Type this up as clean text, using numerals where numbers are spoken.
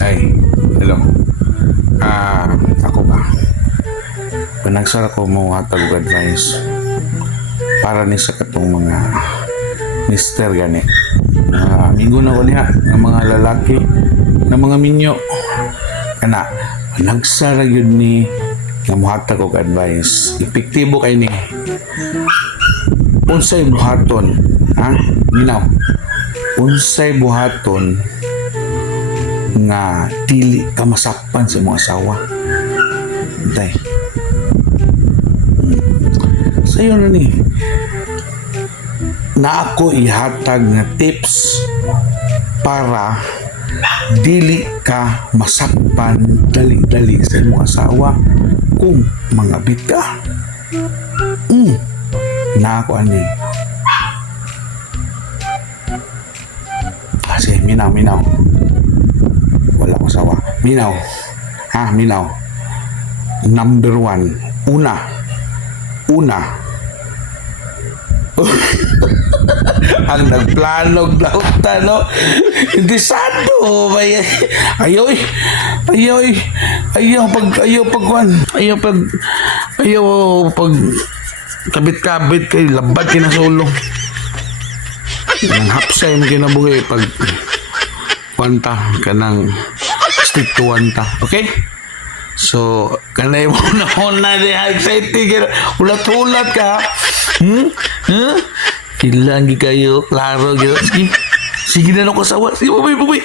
Ay, hello. Ako ba? Panagsara ko mo hatag advice para ni sa katong mga mister gani. Amigo na ko niya ng mga lalaki, ng mga minyo. Kana, panagsara yun ni nga muhatag og advice. Epektibo kay ni. Unsay buhaton, ha? Minaw. Unsay buhaton nga dili ka masakpan sa mga asawa. Day. Sayo na ni. Na ako ihatag nga tips para dili ka masakpan dali-dali sa mga asawa kung mga bit ka. Na ako ani. Kasi minaw. Wala ko sawa. Minaw. Ha, minaw. Number 1. Una. Ang nagplanog lauta, no? Hindi sado. Ayaw pag kabit-kabit kay labad kinasulo. Ang hapsay mo kinabuhi pag kwanta ka ng stick to wanta. Okay? So, kanay mo na excited. Ulat-ulat ka. Kailangan kayo. Klaro. Sige na lang ko sawa. Sige, bubay.